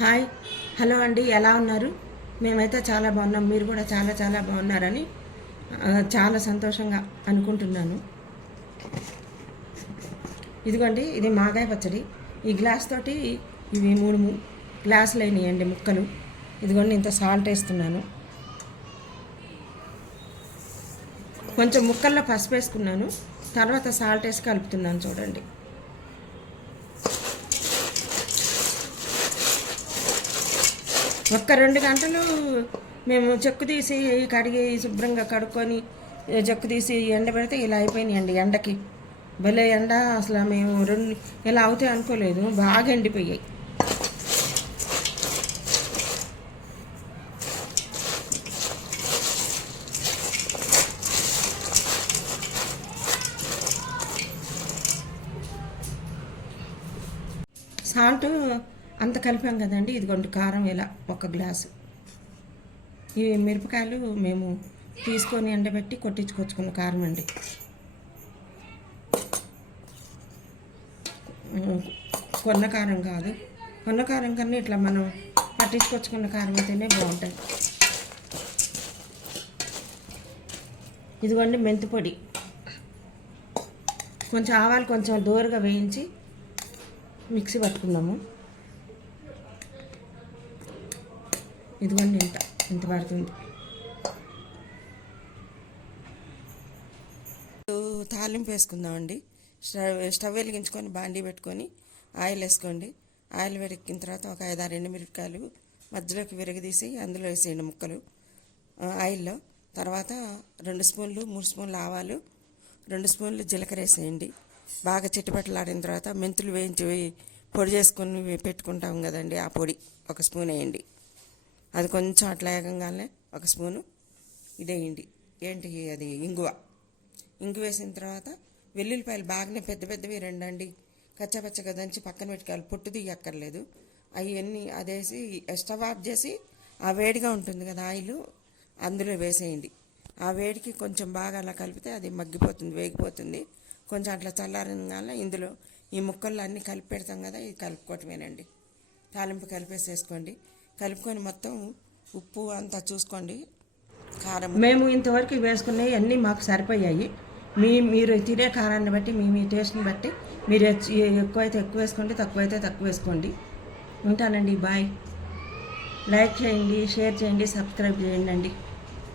Hi, hello అండి, ఎలా ఉన్నారు? మేమైతే చాలా బాగున్నాం. మీరు కూడా చాలా చాలా బాగున్నారని చాలా సంతోషంగా అనుకుంటున్నాను. ఇదిగోండి, ఇది మాగాయ పచ్చడి. ఈ గ్లాస్ తోటి ఇవి 3 గ్లాసులు అయినాయండి ముక్కలు. ఇదిగోండి, ఇంత సాల్ట్ వేస్తున్నాను. కొంచెం ముక్కల్లో పసుపు వేసుకున్నాను, తర్వాత సాల్ట్ వేసి కలుపుతున్నాను. చూడండి, ఒక్క 2 గంటలు మేము చెక్కు తీసి కడిగి శుభ్రంగా కడుక్కొని చెక్కు తీసి ఎండబెడితే ఇలా అయిపోయినాయండి. ఎండకి భలే ఎండ. అసలు మేము ఇలా అవుతాయి అనుకోలేదు, బాగా ఎండిపోయాయి. సాల్ట్ అంత కలిపాం కదండి. ఇదిగోండి కారం ఇలా 1 గ్లాసు. ఈ మిరపకాయలు మేము తీసుకొని ఎండబెట్టి కొట్టించుకొచ్చుకున్న కారం అండి. కొన్న కారం కాదు, కొన్న కారం కన్నా ఇట్లా మనం పట్టించుకొచ్చుకున్న కారం అయితేనే బాగుంటుంది. ఇదిగోండి మెంతి పొడి, కొంచెం ఆవాలు కొంచెం దూరగా వేయించి మిక్సీ పట్టుకున్నాము. ఇదిగోండి ఇంత పడుతుంది. తాలింపు వేసుకుందామండి. స్టవ్ వెలిగించుకొని బాండీ పెట్టుకొని ఆయిల్ వేసుకోండి. ఆయిల్ వేడెక్కిన తర్వాత ఒక 5-6 ఎండుమిరపకాయలు మధ్యలోకి విరగదీసి అందులో వేసేయండి ముక్కలు ఆయిల్లో. తర్వాత 2 స్పూన్లు 3 స్పూన్లు ఆవాలు, 2 స్పూన్లు జీలకర్ర వేసేయండి. బాగా చిట్టుపట్టలాడిన తర్వాత మెంతులు వేయించి పొడి చేసుకొని పెట్టుకుంటాం కదండి, ఆ పొడి 1 స్పూన్ వేయండి. అది కొంచెం అట్లా వేగంగానే 1 స్పూను ఇదేయండి. అది ఇంగువ వేసిన తర్వాత వెల్లుల్లిపాయలు బాగానే పెద్ద పెద్దవి 2 అండి, కచ్చాపచ్చగా దంచి పక్కన పెట్టుకోవాలి. పొట్టు తీయక్కర్లేదు. అవన్నీ అదేసి స్టవ్ ఆఫ్ చేసి ఆ వేడిగా ఉంటుంది కదా ఆయిల్, అందులో వేసేయండి. ఆ వేడికి కొంచెం బాగా అలా కలిపితే అది మగ్గిపోతుంది, వేగిపోతుంది. కొంచెం అట్లా చల్లారగానే ఇందులో ఈ ముక్కల్లో అన్నీ కలిపి పెడతాం కదా, ఇది కలుపుకోవటమేనండి. తాలింపు కలిపేసేసుకోండి. కలుపుకొని మొత్తం ఉప్పు అంతా చూసుకోండి. కారం మేము ఇంతవరకు వేసుకున్నవి అన్నీ మాకు సరిపోయాయి. మీరు తినే కారాన్ని బట్టి మీ టేస్ట్ని బట్టి మీరు ఎక్కువైతే ఎక్కువ వేసుకోండి, తక్కువైతే తక్కువ వేసుకోండి. ఉంటానండి, బాయ్. లైక్ చేయండి, షేర్ చేయండి, సబ్స్క్రైబ్ చేయండి అండి.